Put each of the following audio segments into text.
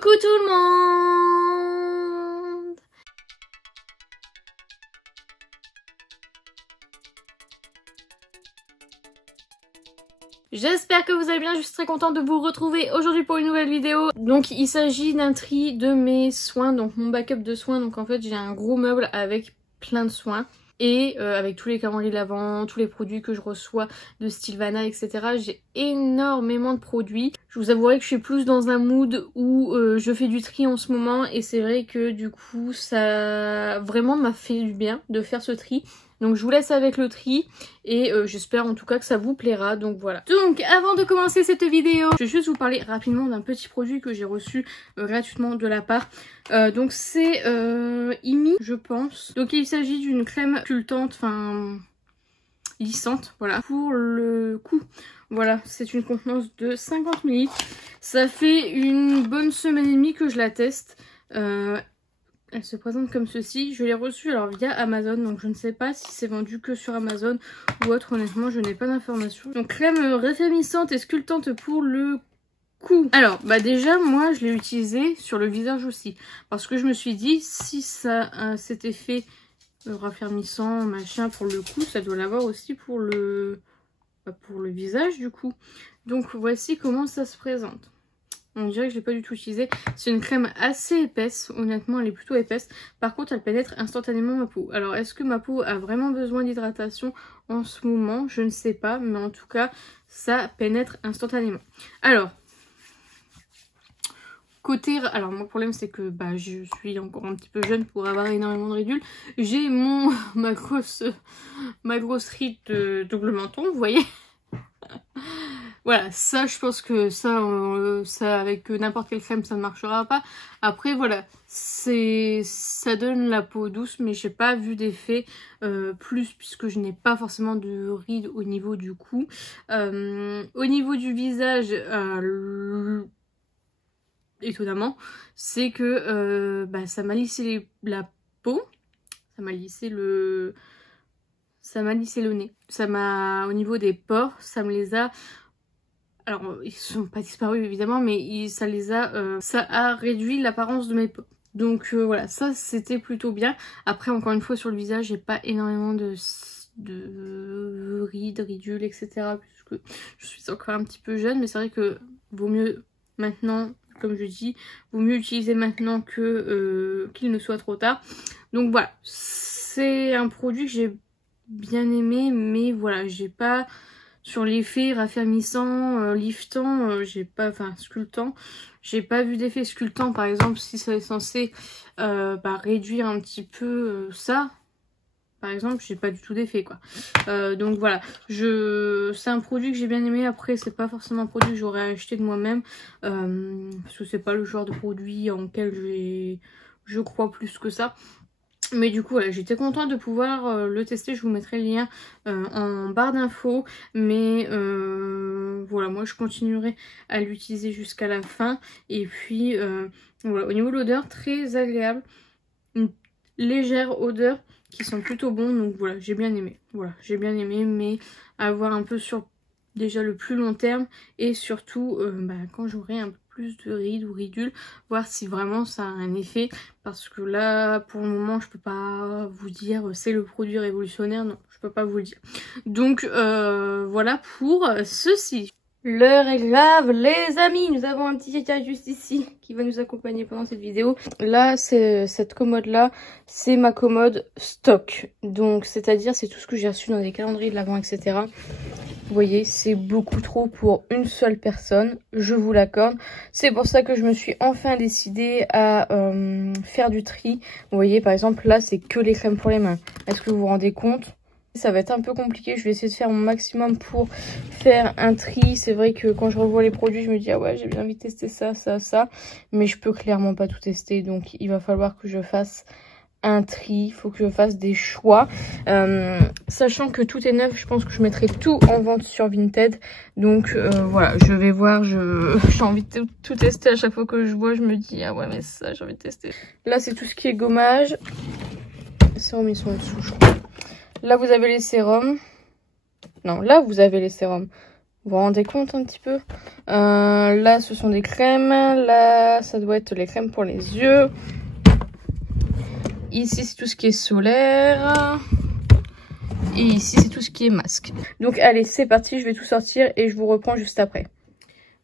Coucou tout le monde! J'espère que vous allez bien, je suis très contente de vous retrouver aujourd'hui pour une nouvelle vidéo. Donc il s'agit d'un tri de mes soins, donc mon backup de soins. Donc en fait j'ai un gros meuble avec plein de soins. Et avec tous les calendriers de l'Avent, tous les produits que je reçois de Sylvana, etc. J'ai énormément de produits. Je vous avouerai que je suis plus dans un mood où je fais du tri en ce moment. Et c'est vrai que du coup ça vraiment m'a fait du bien de faire ce tri. Donc je vous laisse avec le tri et j'espère en tout cas que ça vous plaira, donc voilà. Donc avant de commencer cette vidéo, je vais juste vous parler rapidement d'un petit produit que j'ai reçu gratuitement de la part. Donc c'est Imi, je pense. Donc il s'agit d'une crème sculptante, enfin lissante, voilà, pour le cou. Voilà, c'est une contenance de 50 ml. Ça fait une bonne semaine et demie que je la teste. Elle se présente comme ceci. Je l'ai reçue alors via Amazon, donc je ne sais pas si c'est vendu que sur Amazon ou autre. Honnêtement, je n'ai pas d'informations. Donc crème raffermissante et sculptante pour le cou. Alors, bah déjà, moi, je l'ai utilisée sur le visage aussi. Parce que je me suis dit, si ça a cet effet raffermissant, machin, pour le cou, ça doit l'avoir aussi pour le visage, du coup. Donc, voici comment ça se présente. On dirait que je l'ai pas du tout utilisé. C'est une crème assez épaisse, honnêtement elle est plutôt épaisse. Par contre elle pénètre instantanément ma peau. Alors est-ce que ma peau a vraiment besoin d'hydratation en ce moment? Je ne sais pas, mais en tout cas ça pénètre instantanément. Alors mon problème c'est que je suis encore un petit peu jeune pour avoir énormément de ridules. J'ai ma grosse ride de double menton, vous voyez. Voilà, ça je pense que ça avec n'importe quelle crème ça ne marchera pas. Après voilà, ça donne la peau douce, mais j'ai pas vu d'effet plus puisque je n'ai pas forcément de rides au niveau du cou. Au niveau du visage, étonnamment, c'est que ça m'a lissé la peau, ça m'a lissé le nez, au niveau des pores, ça me les a... Alors, ils sont pas disparus évidemment, mais ça a réduit l'apparence de mes pores. Donc voilà, ça c'était plutôt bien. Après, encore une fois, sur le visage, j'ai pas énormément de rides, ridules, etc. Puisque je suis encore un petit peu jeune, mais c'est vrai que vaut mieux maintenant, comme je dis, vaut mieux utiliser maintenant que qu'il ne soit trop tard. Donc voilà, c'est un produit que j'ai bien aimé, mais voilà, j'ai pas... Sur l'effet raffermissant, liftant, sculptant, j'ai pas vu d'effet sculptant. Par exemple, si ça est censé réduire un petit peu ça, par exemple, j'ai pas du tout d'effet quoi. Donc voilà, c'est un produit que j'ai bien aimé. Après, c'est pas forcément un produit que j'aurais acheté de moi-même, parce que c'est pas le genre de produit en lequel je crois plus que ça. Mais du coup voilà, j'étais contente de pouvoir le tester, je vous mettrai le lien en barre d'infos. Mais voilà, moi je continuerai à l'utiliser jusqu'à la fin. Et puis voilà, au niveau de l'odeur, très agréable. Une légère odeur qui sent plutôt bon, donc voilà, j'ai bien aimé. Voilà, j'ai bien aimé, mais à voir un peu sur déjà le plus long terme. Et surtout quand j'aurai un peu plus de rides ou ridules, voir si vraiment ça a un effet, parce que là pour le moment je peux pas vous dire c'est le produit révolutionnaire, non, je peux pas vous le dire. Donc voilà pour ceci. L'heure est grave les amis, nous avons un petit caca juste ici qui va nous accompagner pendant cette vidéo. Là c'est cette commode là, c'est ma commode stock, donc c'est à dire c'est tout ce que j'ai reçu dans des calendriers de l'Avent, etc. Vous voyez, c'est beaucoup trop pour une seule personne, je vous l'accorde. C'est pour ça que je me suis enfin décidée à faire du tri. Vous voyez, par exemple, là, c'est que les crèmes pour les mains. Est-ce que vous vous rendez compte? Ça va être un peu compliqué, je vais essayer de faire mon maximum pour faire un tri. C'est vrai que quand je revois les produits, je me dis, ah ouais, j'ai bien envie de tester ça, ça, ça. Mais je peux clairement pas tout tester, donc il va falloir que je fasse un tri, il faut que je fasse des choix, sachant que tout est neuf. Je pense que je mettrai tout en vente sur Vinted, donc voilà, je vais voir. J'ai envie de tout tester. À chaque fois que je vois, je me dis ah ouais, mais ça j'ai envie de tester. Là c'est tout ce qui est gommage. Les sérums ils sont en dessous, je crois. Là vous avez les sérums, non, là vous avez les sérums, Vous vous rendez compte un petit peu? Là, ce sont des crèmes. Là, ça doit être les crèmes pour les yeux. Ici, c'est tout ce qui est solaire. Et ici, c'est tout ce qui est masque. Donc, allez, c'est parti. Je vais tout sortir et je vous reprends juste après.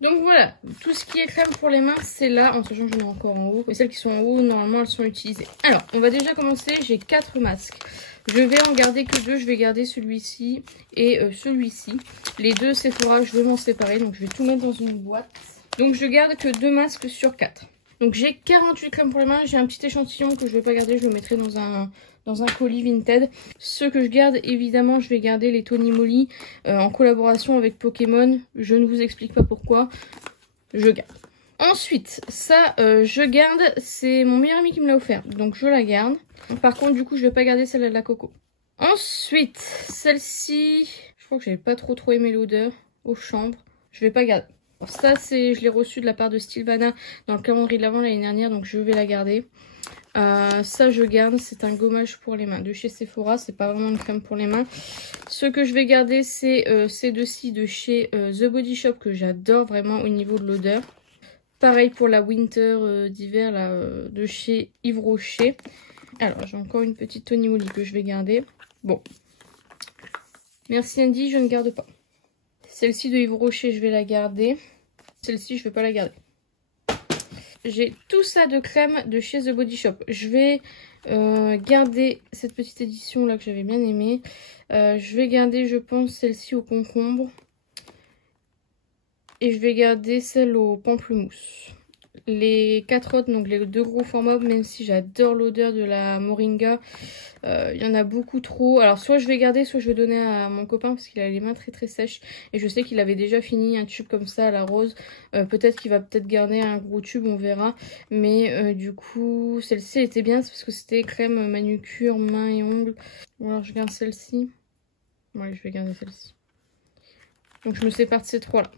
Donc voilà, tout ce qui est crème pour les mains, c'est là, en sachant que j'en ai encore en haut. Et celles qui sont en haut, normalement, elles sont utilisées. Alors, on va déjà commencer. J'ai 4 masques. Je vais en garder que 2. Je vais garder celui-ci et celui-ci. Les deux Sephora, je vais m'en séparer. Donc, je vais tout mettre dans une boîte. Donc, je garde que 2 masques sur 4. Donc, j'ai 48 crèmes pour les mains. J'ai un petit échantillon que je vais pas garder. Je le mettrai dans un colis Vinted. Ceux que je garde, évidemment, je vais garder les Tony Moly en collaboration avec Pokémon. Je ne vous explique pas pourquoi. Je garde. Ensuite, ça, je garde. C'est mon meilleur ami qui me l'a offert. Donc, je la garde. Par contre, du coup, je vais pas garder celle de la Coco. Ensuite, celle-ci, je crois que j'avais pas trop aimé l'odeur aux chambres. Je vais pas garder. Alors ça, je l'ai reçu de la part de Sylvana dans le calendrier de l'Avent l'année dernière. Donc, je vais la garder. Ça je garde, c'est un gommage pour les mains de chez Sephora, c'est pas vraiment une crème pour les mains. Ce que je vais garder, c'est ces deux-ci de chez The Body Shop que j'adore vraiment au niveau de l'odeur. Pareil pour la Winter d'hiver là de chez Yves Rocher. Alors j'ai encore une petite Tony Moly que je vais garder. Bon, merci Andy, je ne garde pas. Celle-ci de Yves Rocher, je vais la garder. Celle-ci, je vais pas la garder. J'ai tout ça de crème de chez The Body Shop. Je vais garder cette petite édition là que j'avais bien aimée. Je vais garder, je pense, celle-ci au concombre. Et je vais garder celle au pamplemousse. Les 4 autres, donc les 2 gros formats, même si j'adore l'odeur de la moringa, il y en a beaucoup trop. Alors soit je vais garder, soit je vais donner à mon copain parce qu'il a les mains très sèches. Et je sais qu'il avait déjà fini un tube comme ça à la rose. Peut-être qu'il va garder un gros tube, on verra. Mais du coup, celle-ci était bien parce que c'était crème manucure, mains et ongles. Ou alors je garde celle-ci. Ouais, je vais garder celle-ci. Donc je me sépare de ces 3 là.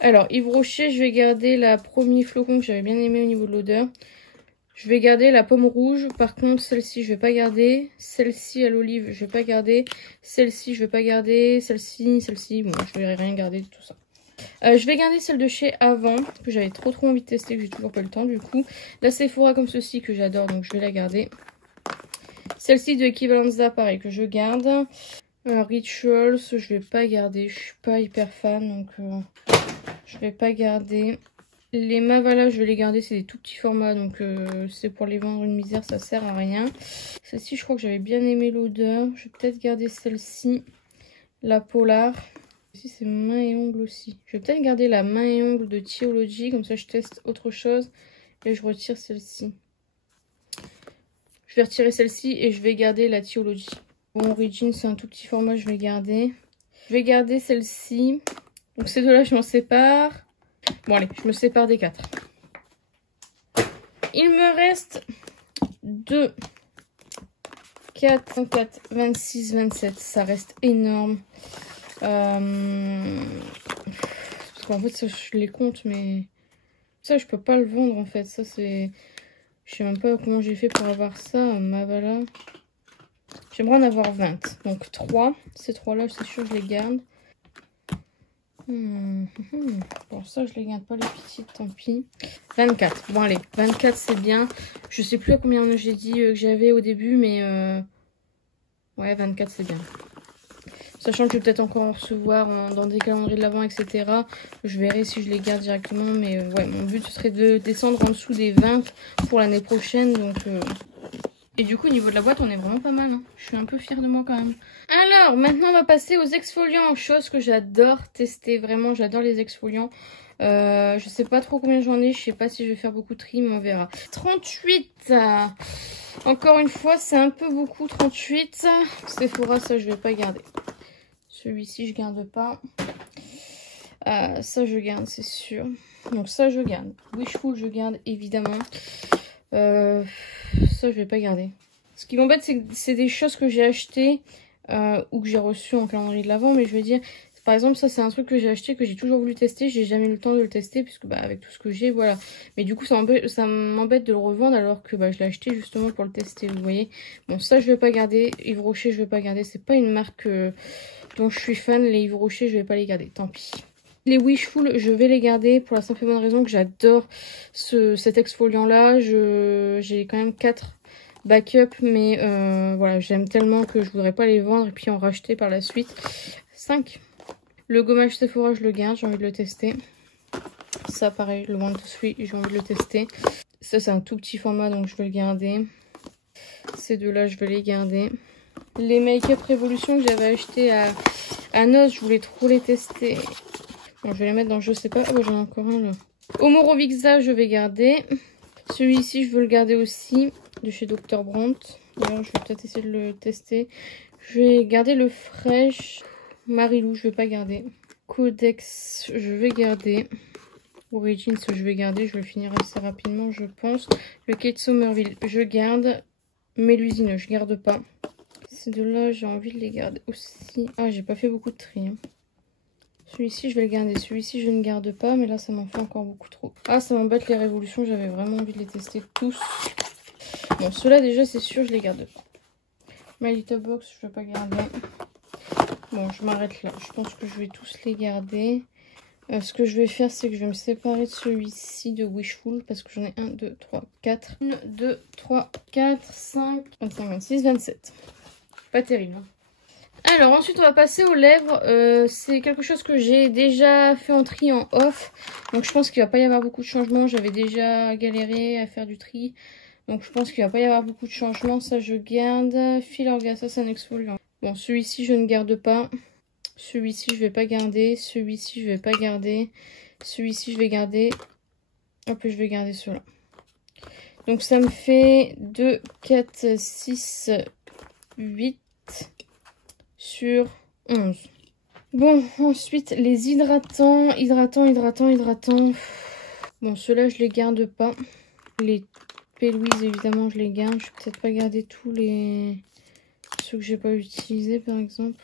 Alors, Yves Rocher, je vais garder la premier flocon que j'avais bien aimé au niveau de l'odeur. Je vais garder la pomme rouge. Par contre, celle-ci, je vais pas garder. Celle-ci à l'olive, je vais pas garder. Celle-ci, je vais pas garder. Celle-ci. Bon, je vais rien garder de tout ça. Je vais garder celle de chez Avant, que j'avais trop envie de tester, que j'ai toujours pas le temps du coup. La Sephora comme ceci, que j'adore, donc je vais la garder. Celle-ci de Equivalenza, pareil, que je garde. Rituals, je vais pas garder. Je suis pas hyper fan, donc... je vais pas garder. Les Mavala, je vais les garder. C'est des tout petits formats. Donc, c'est pour les vendre une misère. Ça sert à rien. Celle-ci, je crois que j'avais bien aimé l'odeur. Je vais peut-être garder celle-ci. La Polar. Ici, c'est main et ongles aussi. Je vais peut-être garder la main et ongles de Theology. Comme ça, je teste autre chose. Et je retire celle-ci. Je vais retirer celle-ci et je vais garder la Theology. Bon, Origin, c'est un tout petit format. Je vais garder. Je vais garder celle-ci. Donc ces 2 là je m'en sépare. Bon allez, je me sépare des 4. Il me reste 2, 4, 34, 26, 27. Ça reste énorme. Parce qu'en fait ça je les compte mais ça je peux pas le vendre en fait. Ça c'est... Je sais même pas comment j'ai fait pour avoir ça. Mavala. J'aimerais en avoir 20. Donc 3. Ces 3 là c'est sûr je les garde. Bon, ça, je les garde pas, les petites, tant pis. 24. Bon, allez, 24, c'est bien. Je sais plus à combien j'ai dit que j'avais au début, mais... ouais, 24, c'est bien. Sachant que je vais peut-être encore en recevoir dans des calendriers de l'Avent, etc. Je verrai si je les garde directement, mais ouais, mon but, ce serait de descendre en dessous des 20 pour l'année prochaine, donc... Et du coup, au niveau de la boîte, on est vraiment pas mal. Hein. Je suis un peu fière de moi quand même. Alors, maintenant, on va passer aux exfoliants. Chose que j'adore tester. Vraiment, j'adore les exfoliants. Je sais pas trop combien j'en ai. Je sais pas si je vais faire beaucoup de tri, mais on verra. 38. Encore une fois, c'est un peu beaucoup, 38. Sephora, ça, je vais pas garder. Celui-ci, je garde pas. Ça, je garde, c'est sûr. Donc ça, je garde. Wishful, je garde, évidemment. Ça je vais pas garder. Ce qui m'embête c'est des choses que j'ai achetées ou que j'ai reçues en calendrier de l'Avent, mais je veux dire Par exemple, ça c'est un truc que j'ai acheté, que j'ai toujours voulu tester. J'ai jamais eu le temps de le tester, puisque bah avec tout ce que j'ai, voilà. Mais du coup, ça m'embête de le revendre, alors que bah je l'ai acheté justement pour le tester, vous voyez. Bon, ça je vais pas garder. Yves Rocher, je vais pas garder. C'est pas une marque dont je suis fan. Les Yves Rocher, je vais pas les garder, tant pis. Les Wishful, je vais les garder pour la simple et bonne raison que j'adore cet exfoliant là. J'ai quand même 4 backup, mais voilà, j'aime tellement que je voudrais pas les vendre et puis en racheter par la suite. 5. Le gommage Sephora, je le garde, j'ai envie de le tester. Ça pareil, le 1, 2, 3, j'ai envie de le tester. Ça c'est un tout petit format, donc je vais le garder. Ces deux là, je vais les garder. Les Make-up Revolution que j'avais acheté à Noz, je voulais trop les tester. Bon, je vais les mettre dans je sais pas. Oh bah, j'en ai encore un là. Omorovixa, je vais garder. Celui-ci, je veux le garder aussi, de chez Dr. Brandt. D'ailleurs, je vais peut-être essayer de le tester. Je vais garder le Fresh. Marilou, je vais pas garder. Codex, je vais garder. Origins, je vais garder. Je vais le finir assez rapidement, je pense. Le Kate Somerville, je garde. Mélusine, je garde pas. Ces deux-là, j'ai envie de les garder aussi. Ah, j'ai pas fait beaucoup de tri. Hein. Celui-ci, je vais le garder. Celui-ci, je ne garde pas. Mais là, ça m'en fait encore beaucoup trop. Ah, ça m'embête les révolutions. J'avais vraiment envie de les tester tous. Bon, ceux-là, déjà, c'est sûr, je les garde pas. My Little Box, je ne vais pas garder. Bon, je m'arrête là. Je pense que je vais tous les garder. Ce que je vais faire, c'est que je vais me séparer de celui-ci de Wishful. Parce que j'en ai 1, 2, 3, 4. 1, 2, 3, 4, 5, 25, 26, 27. Pas terrible, hein. Alors ensuite on va passer aux lèvres, c'est quelque chose que j'ai déjà fait en tri en off, donc je pense qu'il va pas y avoir beaucoup de changements. J'avais déjà galéré à faire du tri, donc je pense qu'il va pas y avoir beaucoup de changements. Ça je garde. Fil Orgasa, c'est un exfoliant. Bon, celui-ci je ne garde pas, celui-ci je vais pas garder, celui-ci je vais pas garder, celui-ci je vais garder, hop je vais garder ceux-là. Donc ça me fait 2, 4, 6, 8... sur 11. Bon, ensuite les hydratants. Bon, ceux-là je les garde pas. Les P. Louise évidemment je les garde. Je vais peut-être pas garder tous les ceux que j'ai pas utilisés par exemple.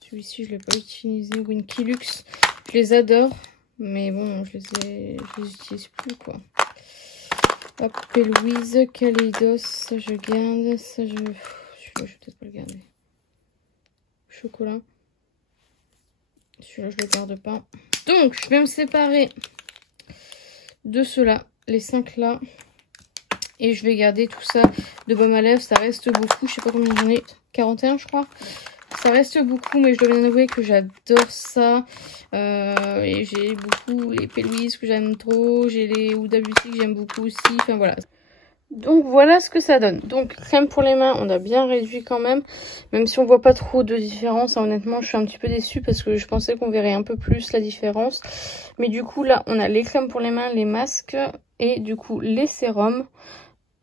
Celui-ci je l'ai pas utilisé. Winky Luxe, je les adore, mais bon je les utilise plus quoi. Hop, P. Louise, Kaleidos, ça je garde. Ça je vais peut-être pas le garder. Chocolat. Celui-là, je le garde pas. Donc, je vais me séparer de ceux-là, les 5 là. Et je vais garder tout ça de baume à lèvres. Ça reste beaucoup. Je sais pas combien j'en ai. 41, je crois. Ça reste beaucoup, mais je dois bien avouer que j'adore ça. Et j'ai beaucoup les P. Louise que j'aime trop. J'ai les Huda Beauty que j'aime beaucoup aussi. Enfin, voilà. Donc voilà ce que ça donne. Donc crème pour les mains, on a bien réduit quand même. Même si on voit pas trop de différence, hein, honnêtement je suis un petit peu déçue parce que je pensais qu'on verrait un peu plus la différence. Mais du coup là on a les crèmes pour les mains, les masques et du coup les sérums.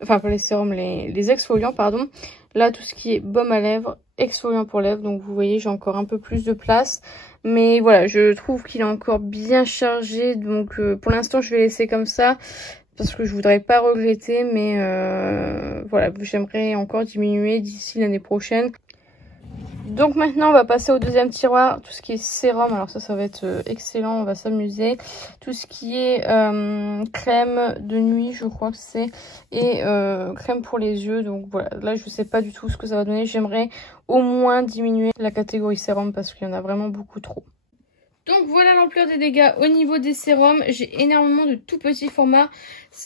Enfin pas les sérums, les exfoliants pardon. Là tout ce qui est baume à lèvres, exfoliant pour lèvres. Donc vous voyez j'ai encore un peu plus de place. Mais voilà, je trouve qu'il est encore bien chargé. Donc pour l'instant je vais laisser comme ça. Parce que je voudrais pas regretter, mais voilà, j'aimerais encore diminuer d'ici l'année prochaine. Donc maintenant on va passer au deuxième tiroir, tout ce qui est sérum. Alors ça va être excellent, on va s'amuser. Tout ce qui est crème de nuit, je crois que c'est, et crème pour les yeux. Donc voilà, là je sais pas du tout ce que ça va donner. J'aimerais au moins diminuer la catégorie sérum parce qu'il y en a vraiment beaucoup trop. Donc voilà l'ampleur des dégâts au niveau des sérums. J'ai énormément de tout petits formats.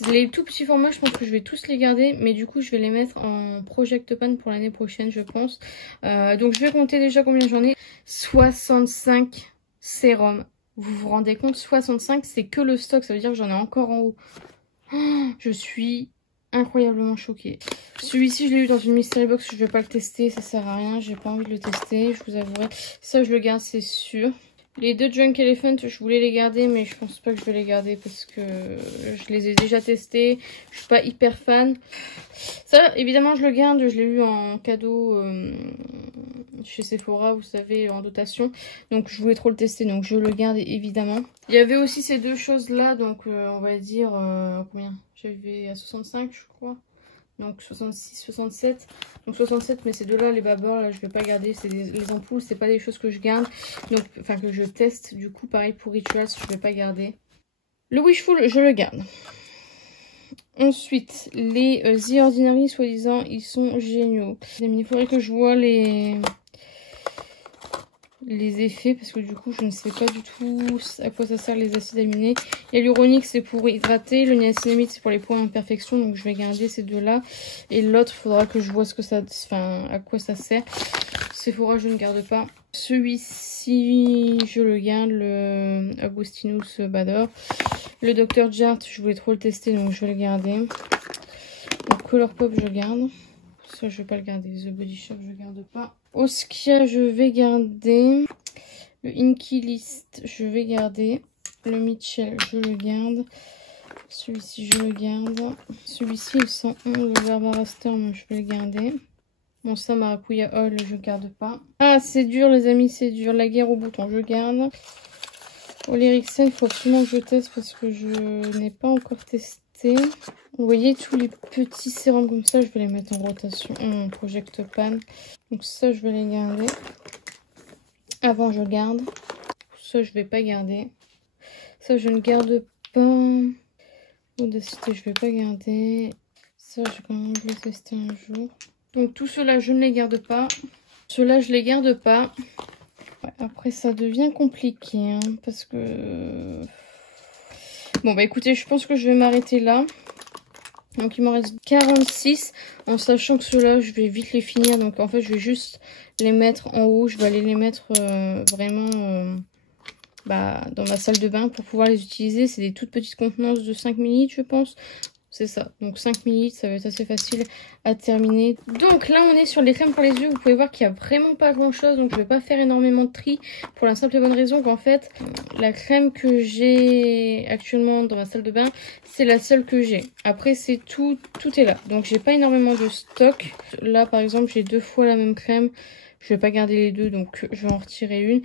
Les tout petits formats, je pense que je vais tous les garder. Mais du coup, je vais les mettre en Project Pan pour l'année prochaine, je pense. Donc je vais compter déjà combien j'en ai. 65 sérums. Vous vous rendez compte, 65, c'est que le stock. Ça veut dire que j'en ai encore en haut. Oh, je suis incroyablement choquée. Celui-ci, je l'ai eu dans une mystery box. Je vais pas le tester, ça sert à rien. J'ai pas envie de le tester, je vous avouerai. Ça, je le garde, c'est sûr. Les deux Junk Elephant, je voulais les garder, mais je pense pas que je vais les garder parce que je les ai déjà testés. Je suis pas hyper fan. Ça, évidemment, je le garde. Je l'ai eu en cadeau chez Sephora, vous savez, en dotation. Donc, je voulais trop le tester, donc je le garde évidemment. Il y avait aussi ces deux choses-là, donc on va dire combien? J'avais à 65, je crois. Donc 66, 67. Donc 67, mais ces deux-là, les babeurs, là, je vais pas garder. C'est les ampoules, c'est pas des choses que je garde. Donc, enfin, que je teste. Du coup, pareil pour Rituals, je vais pas garder. Le Wishful, je le garde. Ensuite, les The Ordinary, soi-disant, ils sont géniaux. Il faudrait que je vois les effets, parce que du coup, je ne sais pas du tout à quoi ça sert les acides aminés. Il y a l'uronique, c'est pour hydrater. Le niacinamide, c'est pour les points d'imperfection. Donc, je vais garder ces deux-là. Et l'autre, il faudra que je vois ce que ça, enfin, à quoi ça sert. Sephora, je ne garde pas. Celui-ci, je le garde, le Augustinus Bader. Le Dr. Jart, je voulais trop le tester, donc je vais le garder. Le Colourpop, je garde. Ça, je vais pas le garder. The Body Shop, je garde pas. Oskia, je vais garder. Le Inky List, je vais garder. Le Mitchell, je le garde. Celui-ci, je le garde. Celui-ci, il sent le Barbara Storm, je vais le garder. Bon, ça, Maracuya Oil, je garde pas. Ah, c'est dur, les amis, c'est dur. La guerre au bouton, je garde. Olyrixen, il faut absolument que je teste parce que je n'ai pas encore testé. Vous voyez, tous les petits sérums comme ça, je vais les mettre en rotation. Project Pan. Donc ça, je vais les garder. Avant, je garde. Ça, je vais pas garder. Ça, je ne garde pas. Audacité, je vais pas garder. Ça, je vais quand même le tester un jour. Donc tout cela, je ne les garde pas. Ceux-là, je les garde pas. Ouais, après, ça devient compliqué, hein, parce que... Bon, bah écoutez, je pense que je vais m'arrêter là. Donc, il m'en reste 46, en sachant que ceux-là, je vais vite les finir. Donc, en fait, je vais juste les mettre en haut. Je vais aller les mettre vraiment dans ma salle de bain pour pouvoir les utiliser. C'est des toutes petites contenances de 5 ml, je pense. C'est ça, donc 5 ml, ça va être assez facile à terminer. Donc là, on est sur les crèmes pour les yeux. Vous pouvez voir qu'il n'y a vraiment pas grand chose. Donc je ne vais pas faire énormément de tri pour la simple et bonne raison qu'en fait, la crème que j'ai actuellement dans ma salle de bain, c'est la seule que j'ai. Après, c'est tout est là. Donc j'ai pas énormément de stock. Là, par exemple, j'ai 2 fois la même crème. Je vais pas garder les deux, donc je vais en retirer une.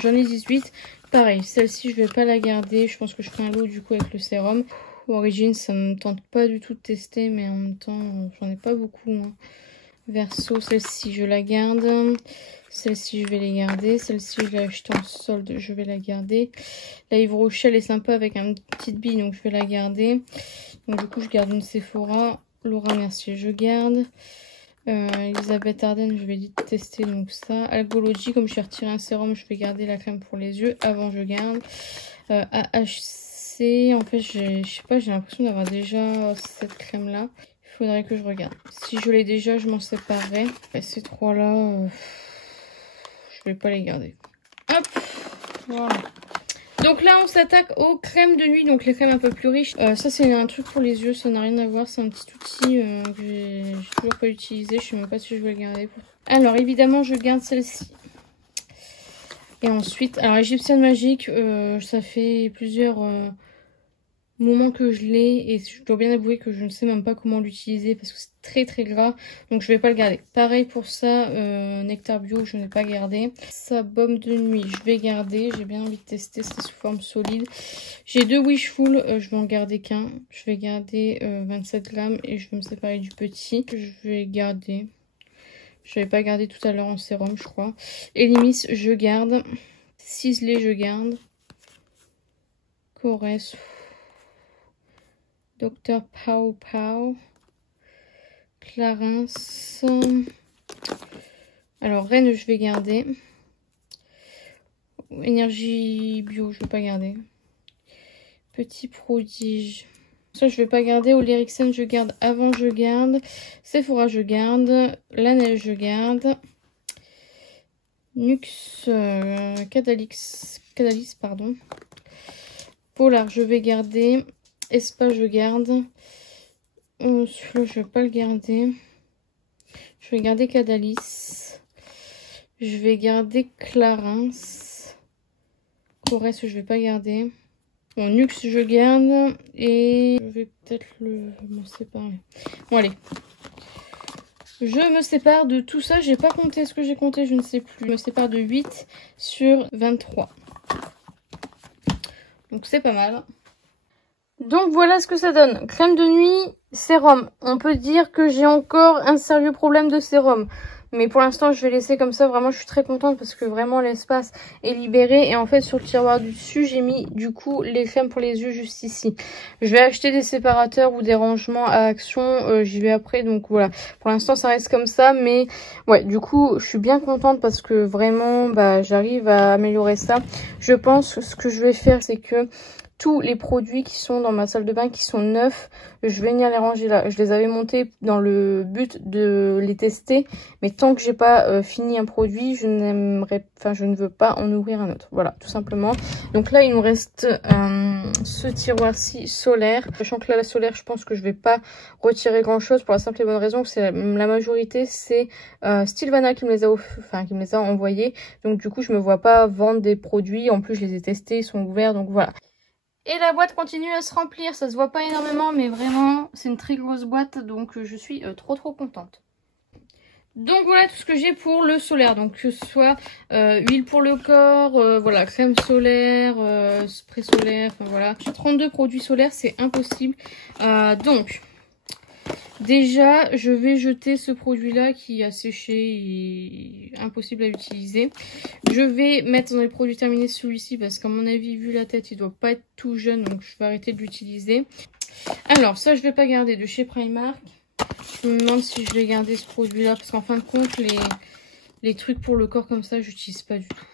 J'en ai 18. Pareil, celle-ci, je vais pas la garder. Je pense que je ferai un lot du coup avec le sérum. Origine, ça me tente pas du tout de tester, mais en même temps, j'en ai pas beaucoup. Hein. Verso, celle-ci, je la garde. Celle-ci, je vais les garder. Celle-ci, je l'ai achetée en solde, je vais la garder. La Yves Rocher, elle est sympa avec une petite bille, donc je vais la garder. Donc du coup, je garde une Sephora. Laura Mercier, je garde. Elisabeth Arden, je vais tester donc ça. Algology, comme j'ai retiré un sérum, je vais garder la crème pour les yeux. Avant, je garde. AHC. En fait, je sais pas, j'ai l'impression d'avoir déjà cette crème là. Il faudrait que je regarde. Si je l'ai déjà, je m'en séparerai. Et ces trois là, je vais pas les garder. Hop, voilà. Donc là, on s'attaque aux crèmes de nuit, donc les crèmes un peu plus riches. Ça, c'est un truc pour les yeux, ça n'a rien à voir. C'est un petit outil que j'ai toujours pas utilisé. Je sais même pas si je vais le garder. Alors, évidemment, je garde celle-ci. Et ensuite, alors Egyptian Magic, ça fait plusieurs moment que je l'ai et je dois bien avouer que je ne sais même pas comment l'utiliser parce que c'est très très gras, donc je vais pas le garder. Pareil pour ça, Nectar Bio, je n'ai pas gardé. Ça, baume de nuit, je vais garder. J'ai bien envie de tester, c'est sous forme solide. J'ai 2 Wishful, je vais en garder qu'un. Je vais garder 27 grammes et je vais me séparer du petit. Je vais garder. Je n'avais pas gardé tout à l'heure en sérum, je crois. Elimis, je garde. Sisley, je garde. Corès. Dr. Pau Pau. Clarins. Alors, Rennes, je vais garder. Énergie bio, je ne vais pas garder. Petit prodige. Ça, je vais pas garder. Olyrixen, je garde. Avant, je garde. Sephora, je garde. La neige, je garde. Nux, Cadalyx, pardon. Polar, je vais garder. Espa, je garde. Celui-là, je vais pas le garder. Je vais garder Cadalyx. Je vais garder Clarins. Corès, je vais pas garder. Bon, Nux, je garde. Et je vais peut-être m'en séparer. Bon, allez. Je me sépare de tout ça. J'ai pas compté ce que j'ai compté, je ne sais plus. Je me sépare de 8 sur 23. Donc, c'est pas mal. Donc voilà ce que ça donne. Crème de nuit, sérum. On peut dire que j'ai encore un sérieux problème de sérum. Mais pour l'instant, je vais laisser comme ça. Vraiment, je suis très contente parce que vraiment l'espace est libéré. Et en fait, sur le tiroir du dessus, j'ai mis du coup les crèmes pour les yeux juste ici. Je vais acheter des séparateurs ou des rangements à Action. J'y vais après. Donc voilà. Pour l'instant, ça reste comme ça. Mais ouais, du coup, je suis bien contente parce que vraiment, bah, j'arrive à améliorer ça. Je pense que ce que je vais faire, c'est que tous les produits qui sont dans ma salle de bain qui sont neufs, je vais venir les ranger là. Je les avais montés dans le but de les tester, mais tant que j'ai pas fini un produit, je ne veux pas en ouvrir un autre. Voilà, tout simplement. Donc là, il nous reste ce tiroir-ci solaire. Sachant que là, la solaire, je pense que je vais pas retirer grand-chose pour la simple et bonne raison que c'est la majorité, c'est Stilvana qui me les a envoyés. Donc du coup, je me vois pas vendre des produits. En plus, je les ai testés, ils sont ouverts, donc voilà. Et la boîte continue à se remplir, ça se voit pas énormément, mais vraiment, c'est une très grosse boîte, donc je suis trop contente. Donc voilà tout ce que j'ai pour le solaire, donc que ce soit huile pour le corps, voilà, crème solaire, spray solaire, enfin voilà. J'ai 32 produits solaires, c'est impossible. Donc, déjà, je vais jeter ce produit-là qui a séché et impossible à utiliser. Je vais mettre dans les produits terminés celui-ci parce qu'à mon avis, vu la tête, il doit pas être tout jeune, donc je vais arrêter de l'utiliser. Alors, ça, je vais pas garder de chez Primark. Je me demande si je vais garder ce produit-là parce qu'en fin de compte, les trucs pour le corps comme ça, j'utilise pas du tout.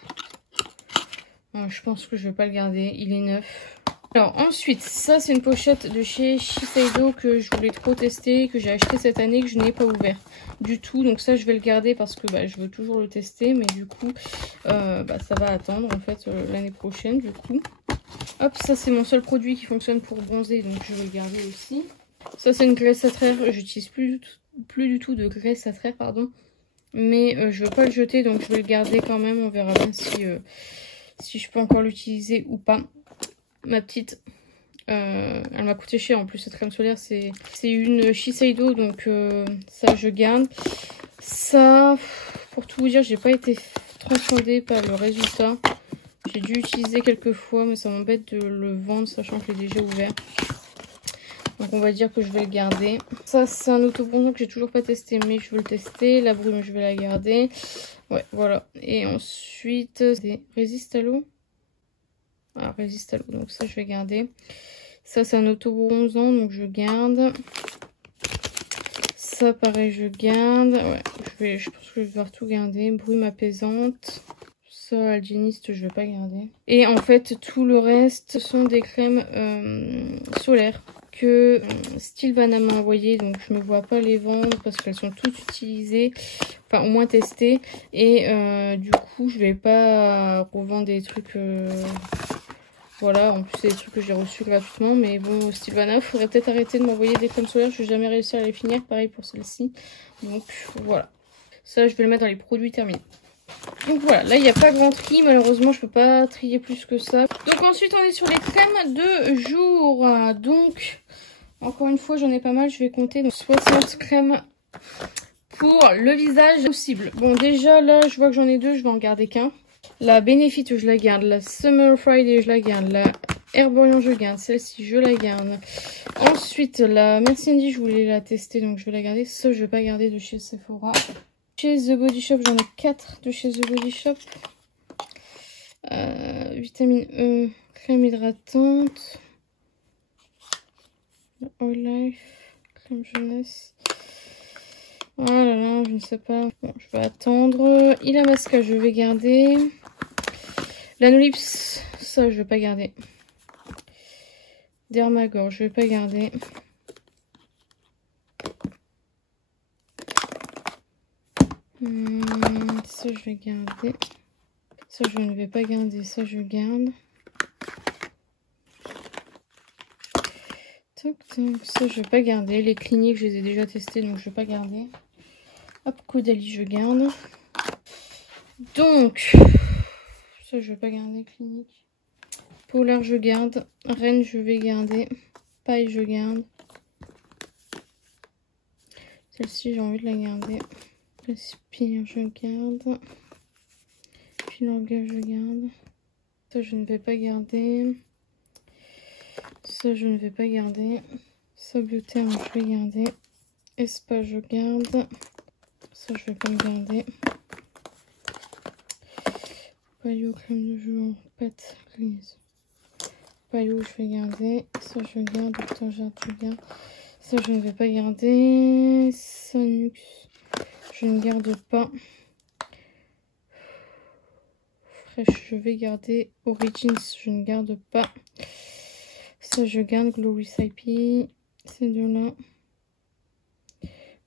Je pense que je vais pas le garder, il est neuf. Alors ensuite, ça c'est une pochette de chez Shiseido que je voulais trop tester, que j'ai acheté cette année, que je n'ai pas ouvert du tout. Donc ça je vais le garder parce que je veux toujours le tester, mais du coup ça va attendre en fait l'année prochaine du coup. Hop, ça c'est mon seul produit qui fonctionne pour bronzer, donc je vais le garder aussi. Ça c'est une graisse à traire, j'utilise plus du tout de graisse à traire, pardon. Mais je veux pas le jeter, donc je vais le garder quand même, on verra bien si je peux encore l'utiliser ou pas. Ma petite, elle m'a coûté cher en plus cette crème solaire, c'est une Shiseido, donc ça je garde. Ça, pour tout vous dire, j'ai pas été transcendée par le résultat. J'ai dû utiliser quelques fois, mais ça m'embête de le vendre sachant qu'il est déjà ouvert. Donc on va dire que je vais le garder. Ça c'est un autobronzant que j'ai toujours pas testé, mais je veux le tester. La brume je vais la garder. Ouais, voilà. Et ensuite, c'est résiste à l'eau. Ah, résiste à l'eau, donc ça je vais garder. Ça c'est un autobronzant, donc je garde. Ça pareil je garde. Ouais, je pense que je vais devoir tout garder. Brume apaisante. Ça Alginiste je vais pas garder. Et en fait tout le reste ce sont des crèmes solaires que Stilvana m'a envoyé, donc je me vois pas les vendre parce qu'elles sont toutes utilisées, enfin au moins testées, et du coup je vais pas revendre des trucs voilà, en plus c'est des trucs que j'ai reçus gratuitement, mais bon, Stilvana, il faudrait peut-être arrêter de m'envoyer des crèmes solaires, je vais jamais réussir à les finir, pareil pour celle-ci. Donc voilà, ça je vais le mettre dans les produits terminés. Donc voilà, là il n'y a pas grand tri, malheureusement je peux pas trier plus que ça. Donc ensuite on est sur les crèmes de jour. Donc encore une fois j'en ai pas mal, je vais compter donc 60 crèmes pour le visage possible. Bon déjà là je vois que j'en ai deux, je vais en garder qu'un. La Benefit je la garde, la Summer Friday je la garde, la Herborian je garde, celle-ci je la garde. Ensuite la Merci Andy je voulais la tester donc je vais la garder, ça je vais pas garder de chez Sephora. Chez The Body Shop j'en ai 4 de chez The Body Shop. Vitamine E, crème hydratante, All Life, crème jeunesse. Oh là là, je ne sais pas. Bon, je vais attendre. Illamasqua, je vais garder. Lanolips, ça, je vais pas garder. Dermagor, je vais pas garder. Ça, je vais garder. Ça, je ne vais pas garder. Ça, je garde. Toc, toc. Ça, je vais pas garder. Les cliniques, je les ai déjà testés, donc je vais pas garder. Hop, Caudalie, je garde. Donc, ça, je vais pas garder. Clinique. Polar, je garde. Rennes, je vais garder. Paille, je garde. Celle-ci, j'ai envie de la garder. Respire, je garde. Filorga, je garde. Ça, je ne vais pas garder. Ça, Ça, je ne vais pas garder. Ça, Biotherme, je vais garder. Espa, je garde. Ça, je vais pas le garder. Paillot, crème de jour, pâte, grise. Paillot, je vais garder. Ça, je garde. Docteur Jart, je garde. Ça, je ne vais pas garder. Sanux, je ne garde pas. Fresh, je vais garder. Origins, je ne garde pas. Ça, je garde. Glory Saipi. Ces deux-là,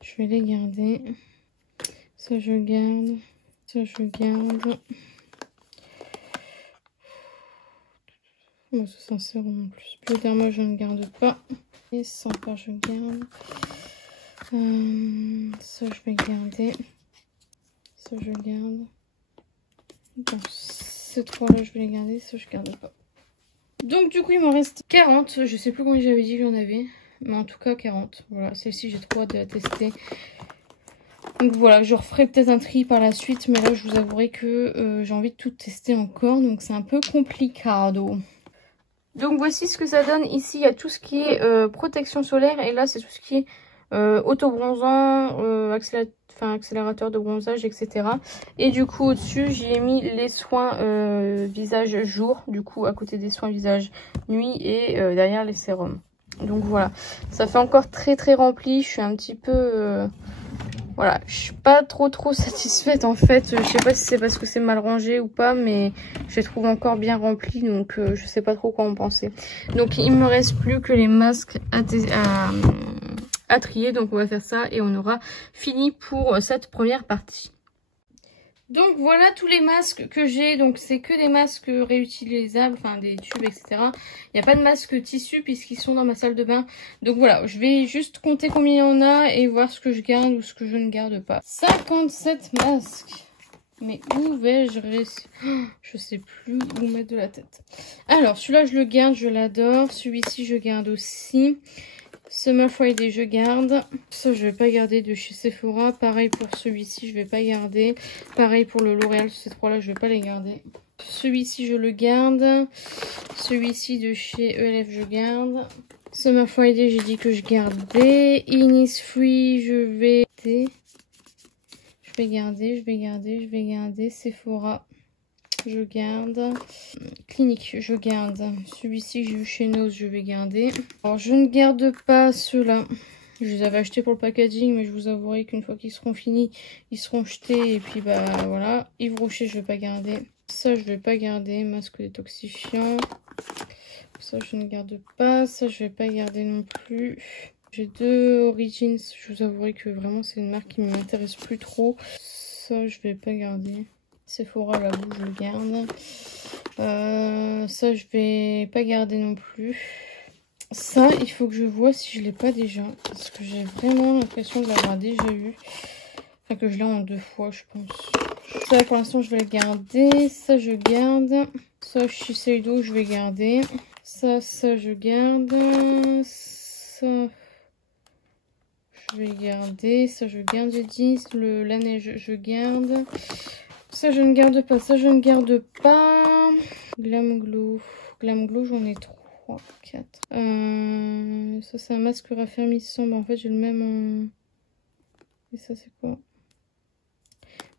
je vais les garder. Ça, je garde. Ça, je garde. Bon, c'est sincère en plus. Bioderma, je ne garde pas. Et sans pas, je garde. Ça, je vais garder. Ça, je garde. Bon, ces trois-là, je vais les garder. Ça, je garde pas. Donc, du coup, il m'en reste 40. Je sais plus combien j'avais dit que j'en avais. Mais en tout cas, 40. Voilà, celle-ci, j'ai trop hâte de la tester. Donc voilà, je referai peut-être un tri par la suite. Mais là, je vous avouerai que j'ai envie de tout tester encore. Donc, c'est un peu complicado. Donc voici ce que ça donne. Ici, il y a tout ce qui est protection solaire. Et là, c'est tout ce qui est auto-bronzant, accélérateur de bronzage, etc. Et du coup, au-dessus, j'y ai mis les soins visage jour. Du coup, à côté des soins visage nuit. Et derrière les sérums. Donc voilà, ça fait encore très très rempli. Je suis un petit peu... voilà, je suis pas trop satisfaite en fait. Je sais pas si c'est parce que c'est mal rangé ou pas, mais je les trouve encore bien remplis, donc je sais pas trop quoi en penser. Donc il me reste plus que les masques à trier, donc on va faire ça et on aura fini pour cette première partie. Donc voilà tous les masques que j'ai, donc c'est que des masques réutilisables, enfin des tubes, etc. Il n'y a pas de masque tissu puisqu'ils sont dans ma salle de bain. Donc voilà, je vais juste compter combien il y en a et voir ce que je garde ou ce que je ne garde pas. 57 masques. Mais où vais-je réussir? Je sais plus où mettre de la tête. Alors celui-là je le garde, je l'adore. Celui-ci je garde aussi. Summer Friday, je garde. Ça, je vais pas garder de chez Sephora. Pareil pour celui-ci, je vais pas garder. Pareil pour le L'Oréal, ces trois-là, je vais pas les garder. Celui-ci, je le garde. Celui-ci de chez ELF, je garde. Summer Friday, j'ai dit que je gardais. Innisfree, je vais garder. Sephora, je garde. Clinique, je garde. Celui-ci que j'ai eu chez Nose, je vais garder. Alors, je ne garde pas ceux-là. Je les avais achetés pour le packaging, mais je vous avouerai qu'une fois qu'ils seront finis, ils seront jetés. Et puis, bah voilà. Yves Rocher, je vais pas garder. Ça, je vais pas garder. Masque détoxifiant. Ça, je ne garde pas. Ça, je vais pas garder non plus. J'ai deux Origins. Je vous avouerai que vraiment, c'est une marque qui ne m'intéresse plus trop. Ça, je vais pas garder. Sephora, la bouche, je le garde. Ça, je vais pas garder non plus. Ça, il faut que je vois si je l'ai pas déjà. Parce que j'ai vraiment l'impression de l'avoir déjà eu. Enfin, que je l'ai en 2 fois, je pense. Ça, pour l'instant, je vais le garder. Ça, je garde. Ça, Shiseido, je vais garder. Ça, je garde. Ça, je vais garder. Ça, je garde. J'ai dit, la neige, je garde. Ça, je ne garde pas. Ça, je ne garde pas. Glam Glow. Glam Glow, j'en ai 3, 4. Ça, c'est un masque raffermissant. Bah, en fait, j'ai le même en... Et ça, c'est quoi?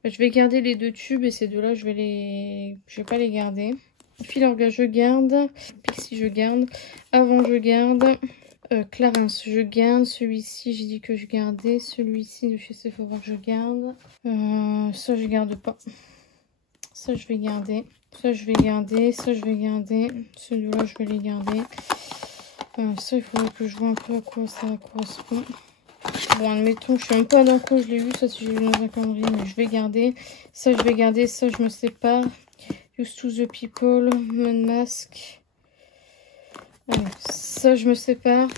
Bah, je vais garder les 2 tubes et ces deux-là, je vais pas les garder. Filorga, je garde. Pixie, je garde. Avant, je garde. Clarins, je garde. Celui-ci, j'ai dit que je gardais. Celui-ci de chez Sephora, je garde. Ça, je garde pas. Ça, je vais garder. Ça, je vais garder. Ça, je vais garder. Celui-là, je vais les garder. Ça, il faudrait que je vois un peu à quoi ça correspond. Bon, admettons, je sais même pas dans quoi je l'ai vu. Ça, si j'ai vu dans un calendrier, mais je vais garder. Ça, je vais garder. Ça, je me sépare. Used to the People. Man Mask. Allez, ça, je me sépare.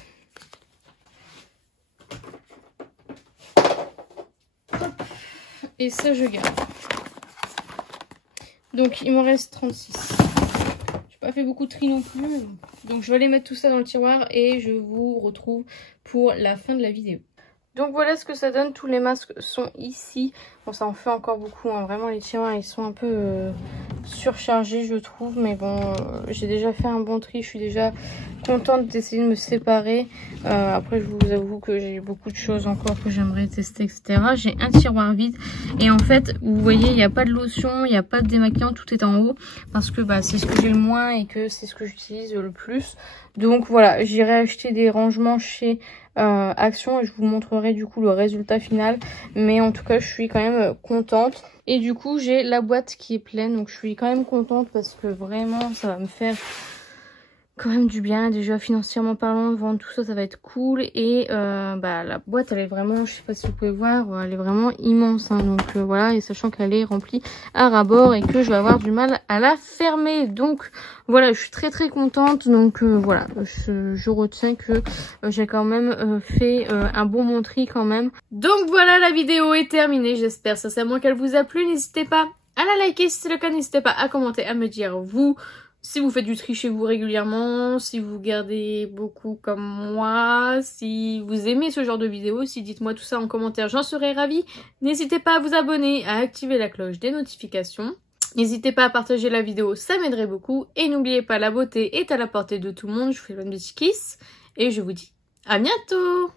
Hop. Et ça, je garde. Donc, il m'en reste 36. J'ai pas fait beaucoup de tri non plus. Donc, je vais aller mettre tout ça dans le tiroir et je vous retrouve pour la fin de la vidéo. Donc voilà ce que ça donne, tous les masques sont ici. Bon, ça en fait encore beaucoup, hein. Vraiment les tiroirs ils sont un peu surchargés je trouve. Mais bon, j'ai déjà fait un bon tri, je suis déjà contente d'essayer de me séparer. Après je vous avoue que j'ai beaucoup de choses encore que j'aimerais tester, etc. J'ai un tiroir vide et en fait vous voyez il n'y a pas de lotion, il n'y a pas de démaquillant, tout est en haut. Parce que bah, c'est ce que j'ai le moins et que c'est ce que j'utilise le plus. Donc voilà, j'irai acheter des rangements chez Action et je vous montrerai du coup le résultat final. Mais en tout cas je suis quand même contente. Et du coup j'ai la boîte qui est pleine, donc je suis quand même contente parce que vraiment ça va me faire quand même du bien, déjà financièrement parlant, vendre tout ça, ça va être cool. Et bah la boîte elle est vraiment, je sais pas si vous pouvez voir, elle est vraiment immense, hein. Donc voilà, et sachant qu'elle est remplie à ras-bord et que je vais avoir du mal à la fermer. Donc voilà, je suis très contente. Donc voilà, je retiens que j'ai quand même fait un bon tri quand même. Donc voilà, la vidéo est terminée, j'espère sincèrement qu'elle vous a plu. N'hésitez pas à la liker si c'est le cas, n'hésitez pas à commenter, à me dire vous si vous faites du tri chez vous régulièrement, si vous gardez beaucoup comme moi, si vous aimez ce genre de vidéo, si dites-moi tout ça en commentaire, j'en serais ravie. N'hésitez pas à vous abonner, à activer la cloche des notifications. N'hésitez pas à partager la vidéo, ça m'aiderait beaucoup. Et n'oubliez pas, la beauté est à la portée de tout le monde. Je vous fais plein de petits kiss et je vous dis à bientôt!